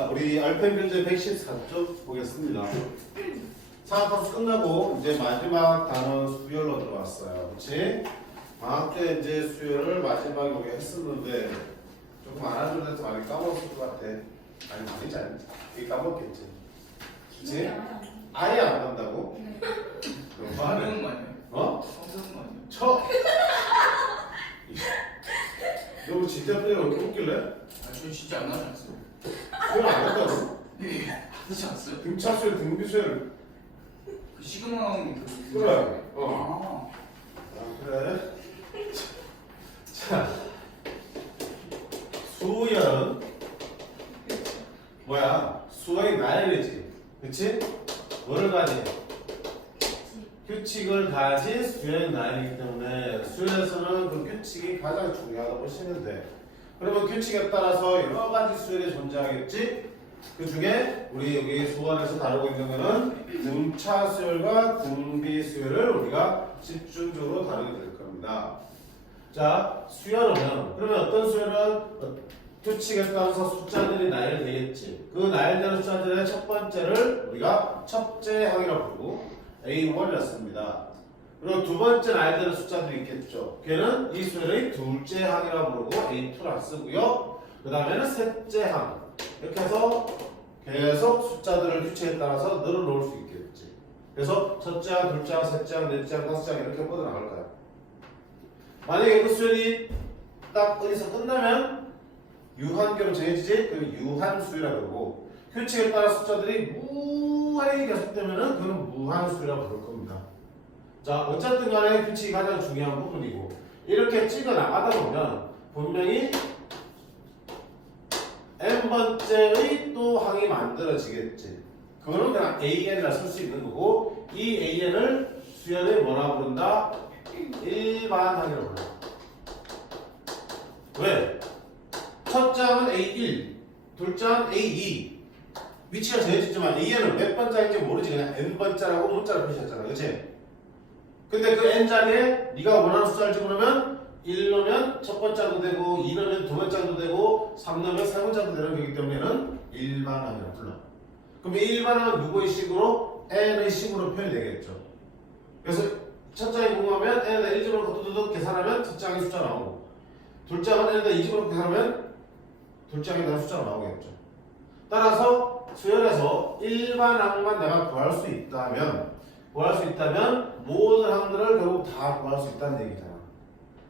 자, 우리 알펜 교재 114쪽 보겠습니다. 상학학습 끝나고 이제 마지막 단어 수열로 들어왔어요. 그치? 방학 때 이제 수열을 마지막에 우리가 했었는데 조금 안 하는 데서 많이 까먹었을 것 같아. 아니, 많이지 않지. 이게 까먹겠지. 그치? 아예 안 한다고? 그럼 뭐 하는? 성경만요. 어? 성경만요. 쳐! 너 진짜 때려 어떻게 웃길래? 아, 저 진짜 안 하지 않았어요. 수열 안 한다고? 예, 하지 않았어요. 등차 수열, 등비 수열. 그 시그마 나오는 그. 그래. 아, 그래. 자, 수열은 뭐야? 수의 나열이지. 그치? 뭐를 가진? 규칙을 가진 수열의 나열이기 때문에 수열에서는 그 규칙이 가장 중요하다고 보시면 돼. 그러면 규칙에 따라서 여러 가지 수열이 존재하겠지? 그 중에 우리 여기 수원에서 다루고 있는 거는 등차 수열과 등비 수열을 우리가 집중적으로 다루게 될 겁니다. 자, 수열은 그러면 어떤 수열은 규칙에 따라서 숫자들이 나열되겠지. 그 나열되는 숫자들의 첫 번째를 우리가 첫째 항이라고 부르고 A1이었습니다. 그리고 두 번째 나열되는 숫자들이 있겠죠. 걔는 이 수열의 둘째 항이라고 부르고 A2라고 쓰고요. 그 다음에는 셋째 항. 이렇게 해서 계속 숫자들을 규칙에 따라서 늘어놓을 수 있겠지. 그래서 첫째 항, 둘째 항, 셋째 항, 넷째 항, 다섯째 항 이렇게 뻗어나갈 거야. 만약에 그 수열이 딱 어디서 끝나면 유한계로 정해지지? 그 유한수열이라고 그러고 규칙에 따라 숫자들이 무한히 계속되면은 그건 무한수열이라고 부를 겁니다. 자, 어쨌든 간에 규칙이 가장 중요한 부분이고 이렇게 찍어 나가다 보면 분명히 n번째의 또 항이 만들어지겠지. 그거는 그냥 AN이라 쓸 수 있는 거고 이 AN을 수열의 뭐라 부른다? 일반 항이라고 불러. 왜? 첫 장은 A1, 둘째 장은 A2. 위치가 정해졌지만 AN은 몇 번째인지 모르지. 그냥 n번째라고 문자로 표시했잖아. 그치? 근데 그 n자리에 네가 원하는 숫자를 집어넣으면 1 넣으면 첫 번째도 되고 2 넣으면 두 번째도 되고 3 넣으면 세 번째도 되는 거기 때문에는 일반항이라고 불러. 그럼 이 일반항은 누구의 식으로? n의 식으로 표현이 되겠죠. 그래서 첫 장에 공부하면 n에다 1집으로 두두둑 계산하면 첫 장의 숫자 나오고 둘째 항은 n에다 2집으로 계산하면 둘째 항에 대한 숫자가 나오겠죠. 따라서 수열에서 일반항만 내가 구할 수 있다면 모든 항들을 결국 다 구할 수 있다는 얘기잖아.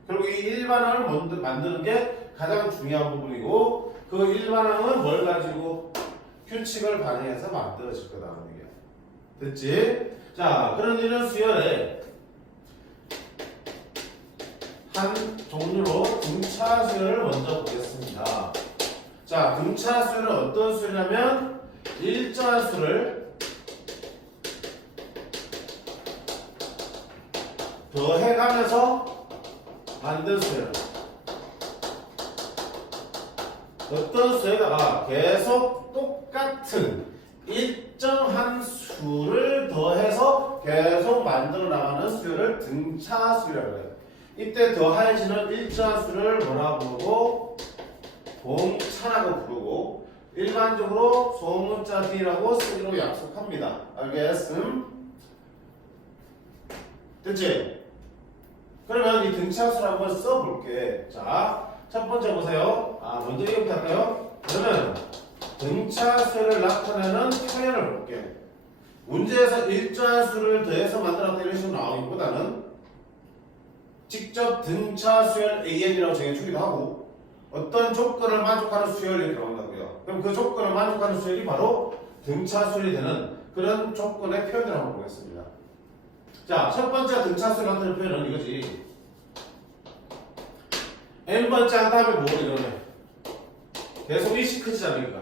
결국 이 일반항을 만드는 게 가장 중요한 부분이고 그 일반항은 뭘 가지고 규칙을 반영해서 만들어질 거다라는 얘기야. 됐지? 자, 그런 이런 수열에 한 종류로 등차 수열을 먼저 보겠습니다. 자, 등차 수열은 어떤 수열이냐면 일자 수를 더해가면서 만든 수열. 어떤 수에다가 계속 똑같은 일정한 수를 더해서 계속 만들어 나가는 수열을 등차 수열이라고 해요. 이때 더해지는 일정한 수를 뭐라 부르고 공차라고 부르고 일반적으로 소문자 D라고 쓰기로 약속합니다. 알겠음? 됐지? 그러면 이 등차수를 한번 써볼게. 자, 첫 번째 보세요. 먼저 이거부터 할까요? 그러면 등차수를 나타내는 표현을 볼게. 문제에서 일정한 수를 더해서 만들었다 이런 식으로 나오기보다는 직접 등차수열 AN이라고 정해주기도 하고 어떤 조건을 만족하는 수열이 들어간다고요. 그럼 그 조건을 만족하는 수열이 바로 등차수열이 되는 그런 조건의 표현을 한번 보겠습니다. 자, 첫 번째 등차수를 나타내는 표현은 이거지. n번째 한 다음에 뭐 이러네. 계속 일씩 크지 않으니까.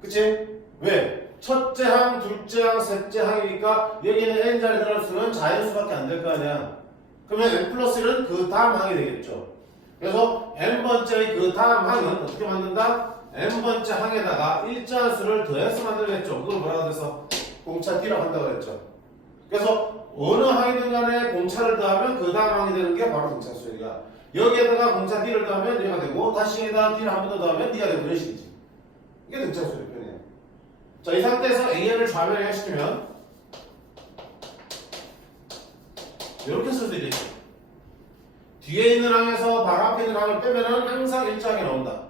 그치? 왜? 첫째 항, 둘째 항, 셋째 항이니까 여기는 n자리 들어갈 수는 자연수밖에 안 될 거 아니야. 그러면 n 플러스 1은 그 다음 항이 되겠죠. 그래서 n번째의 그 다음 항은 어떻게 만든다? n번째 항에다가 일정한 수를 더해서 만들겠죠. 그걸 뭐라고 해서 공차 D라고 한다고 했죠. 그래서 어느 항이든 간에 공차를 더하면 그 다음 항이 되는 게 바로 등차수열이야. 여기에다가 공차 D를 더하면 얘가 되고 다시 여기다가 D를 한 번 더 더하면 D가 되고 이런 식이지. 이게 등차수의 편이에요. 자, 이 상태에서 AN을 좌면시키면 이렇게 쓸 수 있겠죠. 뒤에 있는 항에서 바로 앞에 있는 항을 빼면은 항상 일정하게 나온다.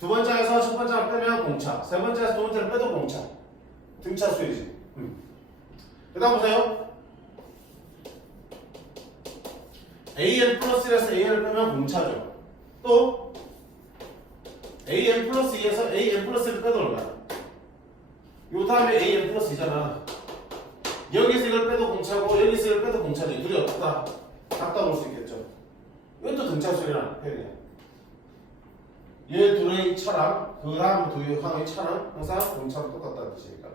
두 번째 항에서 첫 번째 항을 빼면 공차, 세 번째에서 두 번째를 빼도 공차. 등차수이지. 그 다음 보세요. AN 플러스 1에서 AN을 빼면 공차죠. 또 AN 플러스 2에서 AN 플러스 1을 빼도 얼마야? 요 다음에 AN 플러스 2잖아. 여기서 이걸 빼도 공차고 여기서 이걸 빼도 공차지. 둘이 어떻다? 같다 볼 수 있겠죠. 이것도 등차수라는 표현이야. 얘 둘의 차랑 그 다음 두 항의 차랑 항상 공차로 똑같다는 뜻이니까.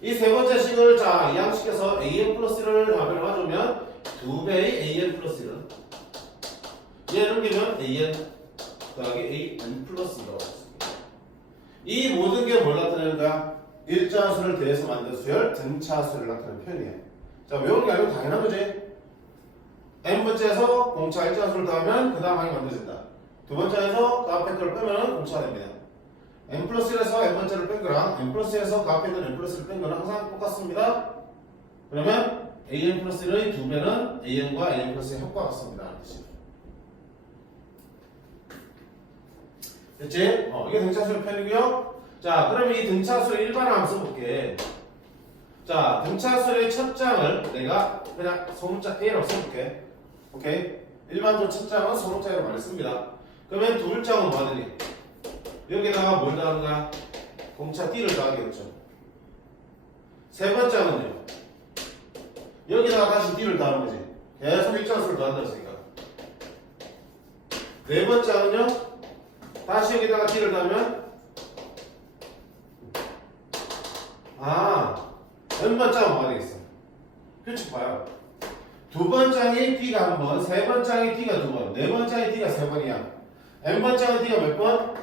이 세 번째 식을 자 이항식에서 AN 플러스 1을 답을 가져오면 2배의 AN 플러스 1은 얘 넘기면 AN 더하기 AN 플러스 2라고 했습니다. 이 모든 게 뭘 나타내는가? 일자수를 대해서 만든 수열 등차수를 나타내는 표현이에요. 자, 외우는 게 아니고 당연한 거지. n번째에서 공차 일자수를 더하면 그 다음 항이 만들어진다. 두 번째에서 그 앞에 걸 빼면 공차가 됩니다. n 플러스 1에서 n번째를 뺀 거랑 n 플러스 1에서 그 앞에 있는 n 플러스 1을 뺀 거랑 항상 똑같습니다. 그러면 an 플러스 1의 2배는 an과 an 플러스 1의 합과 같습니다. 뜻이에요. 됐지? 이게 등차수의 편이고요. 자, 그러면 이 등차수의 일반화 한번 써볼게. 자, 등차수의 첫 장을 내가 그냥 소문자 A라고 써볼게. 오케이? 일반적으로 첫 장은 소문자 A로 많이 씁니다. 그러면 두 장은 뭐 하더니? 여기다가 뭘 더하는 거야? 공차 D를 더하겠죠. 세 번째는요? 여기다가 다시 D를 더하는 거지. 계속 일자수를 더한다 했으니까. 네 번째는요? 다시 여기다가 D를 더하면 n번장은 뭐가 되겠어? 규칙 봐요. 두 번장이 D가 한 번, 세 번장이 D가 두 번, 네 번장이 D가 세 번이야. n번장은 D가 몇 번?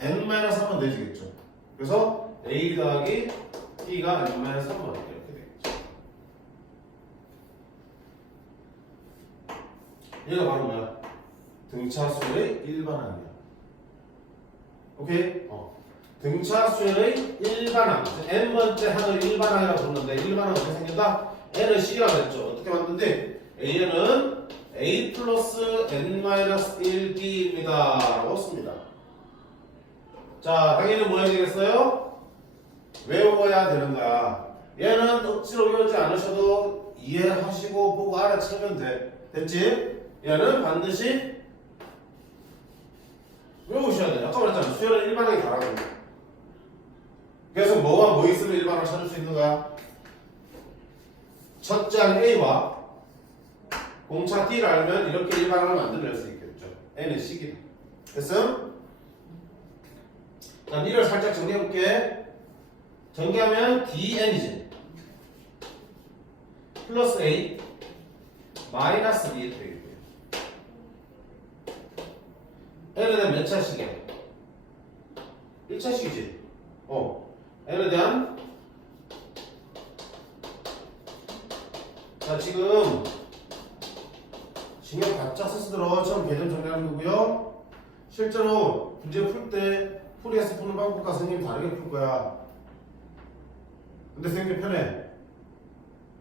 n-3번 내주겠죠. 그래서 A 더하기 D가 n-3번 이렇게 되겠죠. 얘가 바로 뭐야? 등차수의 일반항이야. 오케이? 등차수의 일반항. n번째 항을 일반항이라고 부르는데 일반항은 어떻게 생긴다? n은 C라고 했죠. 어떻게 만든데? A는 A 플러스 n-1D입니다. 라고 씁니다. 자, 당연히 뭐 해야 되겠어요? 외워야 되는 거야. 얘는 억지로 외우지 않으셔도 이해하시고 보고 알아채면 돼. 됐지? 얘는 반드시 외우셔야 돼. 아까 말했잖아. 수열은 일반항이 다라고. 그래서 뭐와 뭐 있으면 일반항을 찾을 수 있는 거야? 첫 장 A와 공차 D를 알면 이렇게 일반항을 만들어낼 수 있겠죠. N은 C기다. 됐음? 자, D를 살짝 정리해볼게. 정리하면 DN이지. 플러스 A 마이너스 B 이렇게 되겠고요. N에 대한 몇 차식이야? 1차식이지. N에 대한 자, 지금 신경 바짝 쓰시도록 처음 개념 정리하는 거고요. 실제로 문제 풀 때 풀이에서 푸는 방법과 선생님이 다르게 풀 거야. 근데 선생님 편해.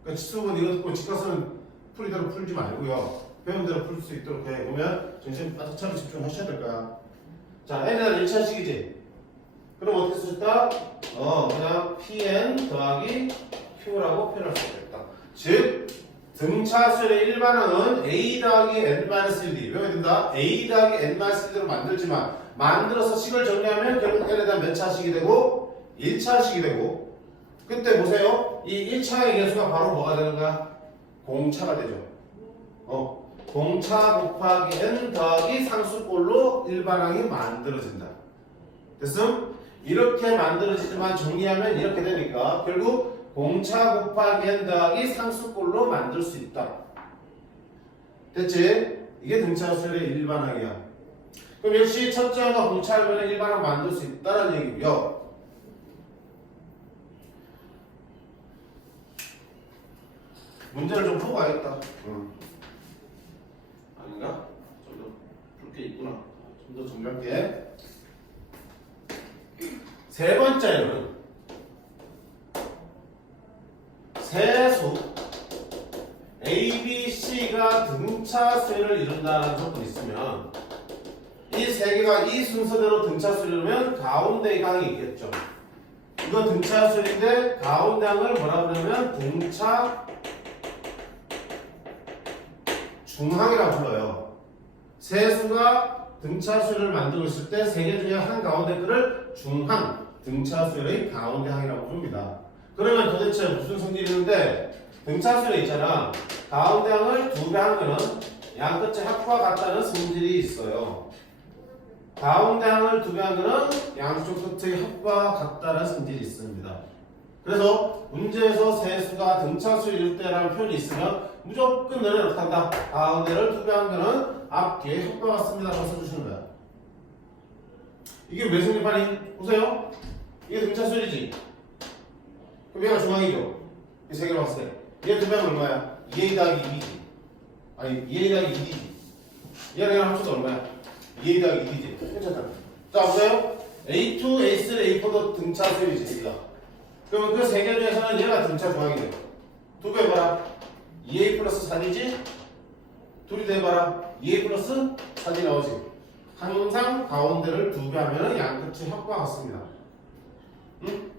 그러니까 치수분 이거 듣고 직가서는 풀이대로 풀지 말고요. 배운 대로 풀 수 있도록 해. 보면 정신 바짝 차려 집중하셔야 될 거야. 자, N에 대한 1차식이지. 그럼 어떻게 쓰셨다? 그냥 PN 더하기 Q라고 표현할 수 있겠다. 즉, 등차수의 일반항은 A 더하기 N-1D. 외워야 된다. A 더하기 N-1D로 만들지만, 만들어서 식을 정리하면 결국 N에 대한 몇 차식이 되고, 1차식이 되고, 그때 보세요. 이 1차의 개수가 바로 뭐가 되는가? 공차가 되죠. 공차 곱하기 N 더하기 상수꼴로 일반항이 만들어진다. 됐음? 이렇게 만들어지지만 정리하면 이렇게 되니까 결국 공차 곱하기 n 더하기 상수꼴로 만들 수 있다. 됐지? 이게 등차수열의 일반항이야. 그럼 역시 첫째 항과 공차하면 일반항 만들 수 있다는 얘기고요. 문제를 좀 풀고 가야겠다. 아닌가? 좀 더 풀 게 있구나. 좀 더 정리할게. 세 번째는 세수 A, B, C가 등차 수열을 이룬다는 조건이 있으면 이 세 개가 이 순서대로 등차 수열을 이루면 가운데 항이 있겠죠. 이거 등차 수열인데 가운데 항을 뭐라 그러냐면 등차 중항이라고 불러요. 세수가 등차 수열을 만들고 있을 때 세 개 중에 한 가운데 거를 중항, 등차 수열의 가운데 항이라고 부릅니다. 그러면 도대체 무슨 성질이 있는데 등차 수열에 있잖아. 가운데 항을 두 배 하면은 양 끝의 합과 같다는 성질이 있어요. 가운데 항을 두 배 하면은 양쪽 끝의 합과 같다는 성질이 있습니다. 그래서 문제에서 세수가 등차 수열을 이룰 때라는 표현이 있으면 무조건 너는 어떻게 한다? 가운데를 두 배 하면은 앞뒤에 합과 같습니다. 라고 써주시는 거야. 이게 왜 성립하니? 보세요. 이게 등차 수열이지. 그럼 얘가 중앙이죠. 이 세 개로 봤을 때. 얘 두 배 하면 얼마야? 2a 더하기 2b지. 아니 2a 더하기 2d지. 얘랑 합쳐도 얼마야? 2a 더하기 2d지. 괜찮다. 자 보세요. A2, A3, A4도 등차 수열이지. 여기가. 그러면 그 세 개 중에서는 얘가 등차 중앙이 돼요. 두 배 해봐라. 2a 플러스 4d지? 둘이 더해봐라. 2a 플러스 4d 나오지. 항상 가운데를 두 배 하면 양 끝이 합과 같습니다. 응?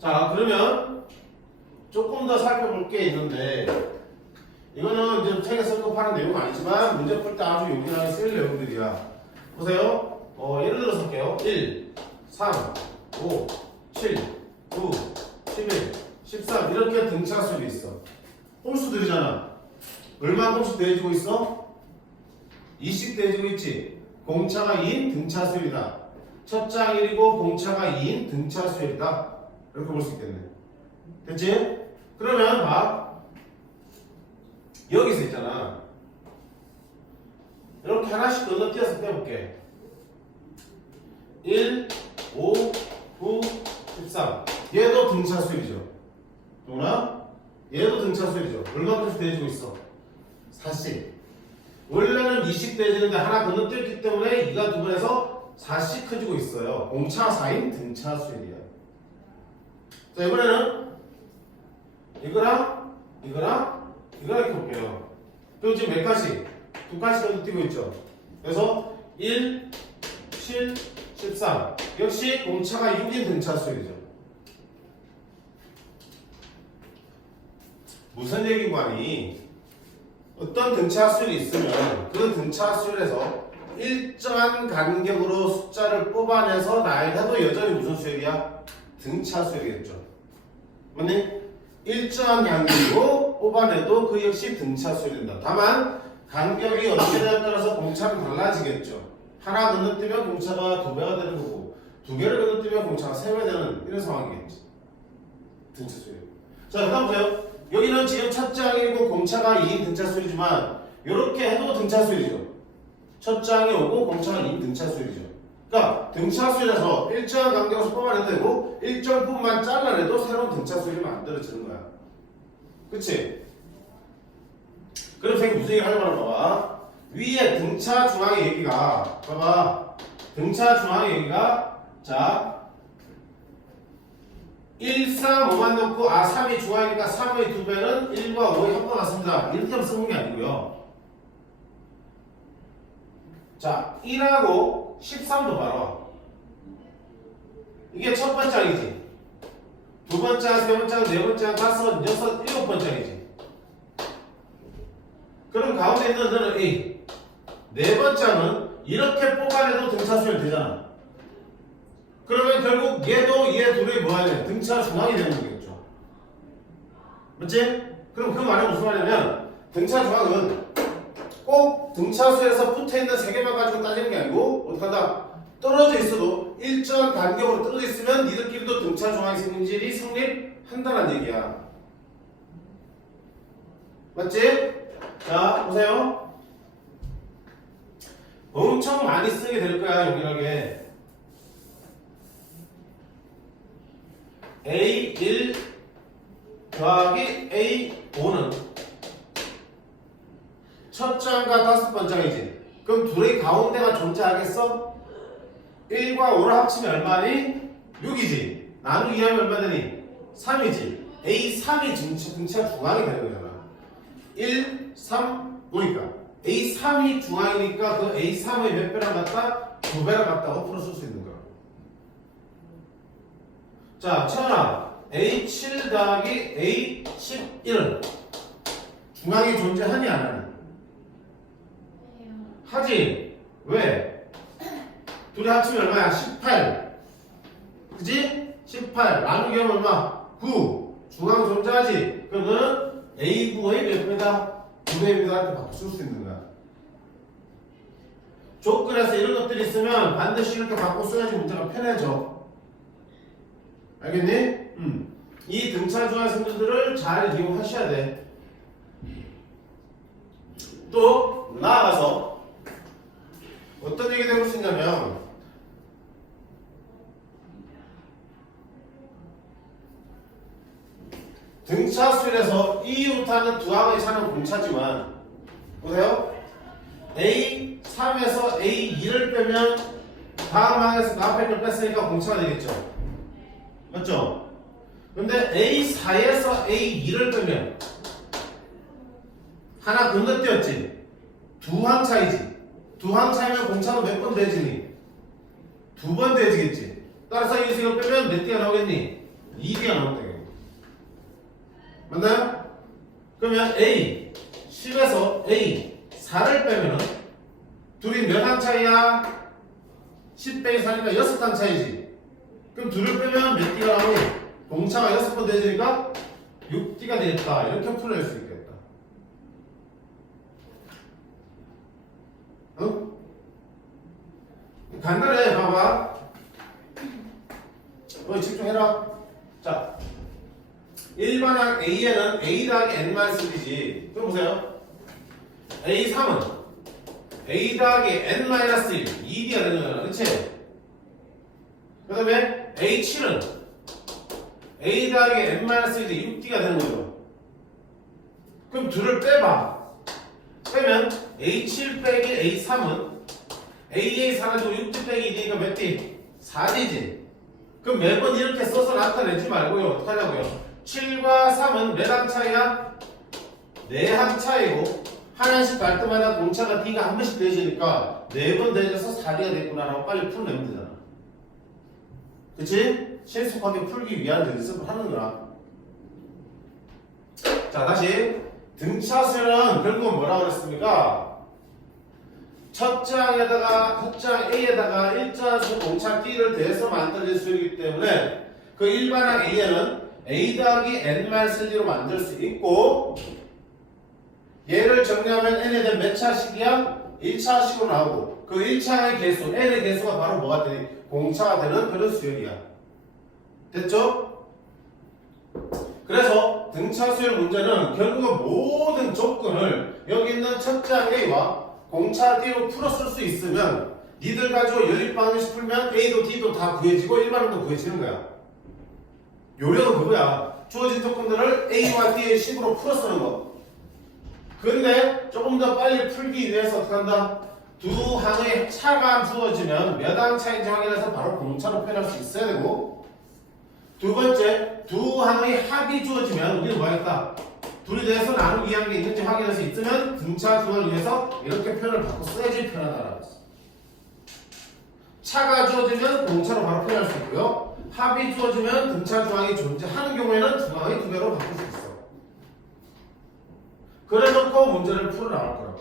자 그러면 조금 더 살펴볼 게 있는데 이거는 이제 책에 언급하는 내용은 아니지만 문제 풀 때 아주 요긴하게 쓸 내용들이야. 보세요. 예를 들어서 할게요. 1, 3, 5, 7, 9, 11, 13 이렇게 등차 수열이 있어. 홀수들이잖아. 얼마큼씩 더해지고 있어? 2씩 더해지고 있지. 공차가 2인 등차 수열이다. 첫 장 1이고 공차가 2인 등차 수열이다. 이렇게 볼 수 있겠네. 됐지? 그러면 봐. 여기서 있잖아. 이렇게 하나씩 건너뛰어서 떼볼게. 1, 5, 9, 13. 얘도 등차 수열이죠. 누구나? 얘도 등차 수열이죠. 얼마큼씩 더해지고 있어? 4씩. 원래는 2씩 더해지는데 하나 건너뛰었기 때문에 2가 두 번 해서 4씩 커지고 있어요. 공차 4인 등차 수열이야. 자 이번에는 이거랑 이렇게 볼게요. 그럼 지금 몇 가지? 두 가지 정도 띄고 있죠. 그래서 1, 7, 13 역시 공차가 6인 등차 수열이죠. 무슨 얘기관이 어떤 등차 수열이 있으면 그 등차 수열에서 일정한 간격으로 숫자를 뽑아내서 나열해도 여전히 무슨 수열이야? 등차 수열이겠죠. 맞니? 일정한 간격으로 뽑아내도 그 역시 등차 수열이 된다. 다만 간격이 어떻게 되냐에 따라서 공차는 달라지겠죠. 하나 건너뛰면 공차가 두 배가 되는 거고 두 개를 건너뛰면 공차가 세 배 되는 이런 상황이겠지. 등차 수열. 자, 그다음 보세요. 여기는 지금 첫 장이고 공차가 2인 등차 수열이지만 이렇게 해도 등차 수열이죠. 첫 장이 오고 공차가 2인 등차 수열이죠. 그러니까 등차 수열에서 일정한 간격으로 뽑아내도 되고 일정 부분만 잘라내도 새로운 등차 수열이 만들어지는 거야. 그치? 그럼 선생님 무슨 얘기 하려고 봐봐. 위에 등차 중앙의 얘기가 봐봐. 등차 중앙의 얘기가 자 1, 3, 5만 넣고 3이 중앙이니까 3의 두 배는 1과 5의 합과 같습니다. 이렇게 하면 쓰는 게 아니고요. 자 1하고 13도 봐라. 이게 첫 번째 장이지. 두 번째 장, 세 번째 장, 네 번째 장, 다섯, 여섯, 일곱 번째 장이지. 그럼 가운데 있는 너는 A. 네 번째 장은 이렇게 뽑아내도 등차 수열 되잖아. 그러면 결국 얘도 얘 둘이 뭐 해야 돼? 등차 중앙이 되는 거겠죠. 맞지? 그럼 그 말은 무슨 말이냐면 등차 중앙은 꼭 등차수에서 붙어있는 세 개만 가지고 따지는 게 아니고 어떻게 한다? 떨어져 있어도 일정한 간격으로 떨어져 있으면 니들끼리도 등차 중앙이 생긴 질이 성립한다는 얘기야. 맞지? 자 보세요. 엄청 많이 쓰게 될 거야 용이하게. A1 더하기 A5는 첫 장과 다섯 번째 장이지. 그럼 둘의 가운데가 존재하겠어? 1과 5를 합치면 얼마니? 6이지. 나누기 하면 얼마 되니? 3이지. A3이 등차 중앙이 되는 거잖아. 1, 3, 5니까 A3이 중앙이니까 그 A3의 몇 배랑 같다? 2배랑 같다고 풀어 쓸 수 있는 거야. 자, 채원아, A7 더하기 A11은 중앙이 존재하니 안 하니? 하지. 왜? 둘이 합치면 얼마야? 18. 그지? 18 나누기 하면 얼마? 9. 중앙 존재하지. 그러면 A9의 몇 배다? 9배입니다. 이렇게 바꿔 쓸 수 있는 거야. 조건에서 이런 것들이 있으면 반드시 이렇게 바꿔 써야지 문제가 편해져. 알겠니? 이 등차 중앙 성질들을 잘 이용하셔야 돼. 또 나아가서 어떤 얘기가 되고 있냐면 등차수열에서 이웃하는 두 항의 차는 공차지만 보세요. A3에서 A2를 빼면 다음 항에서 그 앞에 걸 뺐으니까 공차가 되겠죠. 맞죠? 근데 A4에서 A2를 빼면 하나 건너뛰었지. 두 항 차이지. 두 항 차이면 공차가 몇 번 되지니? 2번 되지겠지. 따라서 여기서 이걸 빼면 몇 개가 나오겠니? 2개가 나온다. 맞나요? 그러면 A 10에서 A 4를 빼면은 둘이 몇 항 차이야? 10 빼기 4니까 6항 차이지. 그럼 둘을 빼면 몇 개가 나오니? 공차가 6번 되지니까 6개가 되겠다. 이렇게 풀어낼 수 있겠다. 응? 간단해. 봐봐. 집중해라. 자, 일반항 A에는 A 더하기 N만 쓰기지. 그럼 보세요. A3은 A 더하기 N-1, 2D가 되는 거잖아. 그치? 그 다음에 A7은 A 더하기 N-1, 6D가 되는 거죠. 그럼 둘을 빼봐. 빼면 A7 빼기 A3은 AA 사가지고 6D 빼기 2D니까 몇 D? 4D지. 그럼 매번 이렇게 써서 나타내지 말고요. 어떡하냐고요? 7과 3은 몇 항 차이야? 4항 차이고 하나씩 갈 때마다 공차가 D가 한 번씩 되지니까 4번 되져서 4D가 됐구나라고 빨리 풀어내면 되잖아. 그치? 신속하게 풀기 위한 연습을 하는 거야. 자, 다시 등차수열은 결국은 뭐라고 그랬습니까? 첫째 항에다가 첫째 항 A에다가 일자수 공차 D를 대해서 만들어진 수열이기 때문에 그 일반항 A에는 A 더하기 N-1로 만들 수 있고 얘를 정리하면 N에 대한 몇 차식이야? 1차식으로 나오고 그 1차의 개수, N의 개수가 바로 뭐가 되니? 공차가 되는 그런 수열이야. 됐죠? 그래서 등차 수열 문제는 결국은 모든 조건을 여기 있는 첫째 항 A와 공차 D로 풀었을 수 있으면 니들 가지고 연립방정식 풀면 A도 D도 다 구해지고 일반항도 구해지는 거야. 요령은 그거야. 주어진 조건들을 A와 D의 식으로 풀어 쓰는 거. 근데 조금 더 빨리 풀기 위해서 어떻게 한다? 두 항의 차가 주어지면 몇 항 차인지 확인해서 바로 공차로 표현할 수 있어야 되고 두 번째, 두 항의 합이 주어지면 우리는 뭐 하겠다? 둘이 대해서 나누기 한 게 있는지 확인해서 있으면 등차 중앙을 위해서 이렇게 표현을 바꿔 써야지 편하다라고 했어. 차가 주어지면 공차로 바로 표현할 수 있고요. 합이 주어지면 등차 중앙이 존재하는 경우에는 중앙의 2배로 바꿀 수 있어. 그래 놓고 문제를 풀어 나갈 거라고.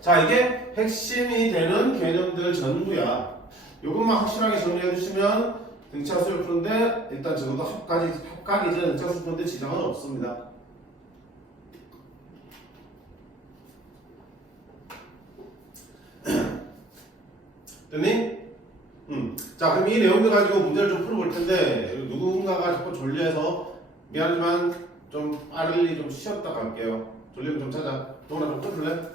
자, 이게 핵심이 되는 개념들 전부야. 이것만 확실하게 정리해 주시면 등차수를 푸는데 일단 적어도 합각이지 등차수 푸는데 지장은 없습니다. 됐니? 자, 그럼 이 내용들 가지고 문제를 좀 풀어볼 텐데 누군가가 자꾸 졸려해서 미안하지만 좀 빨리 좀 쉬었다 갈게요. 졸리면 좀 찾아. 동원아 좀 끊을래?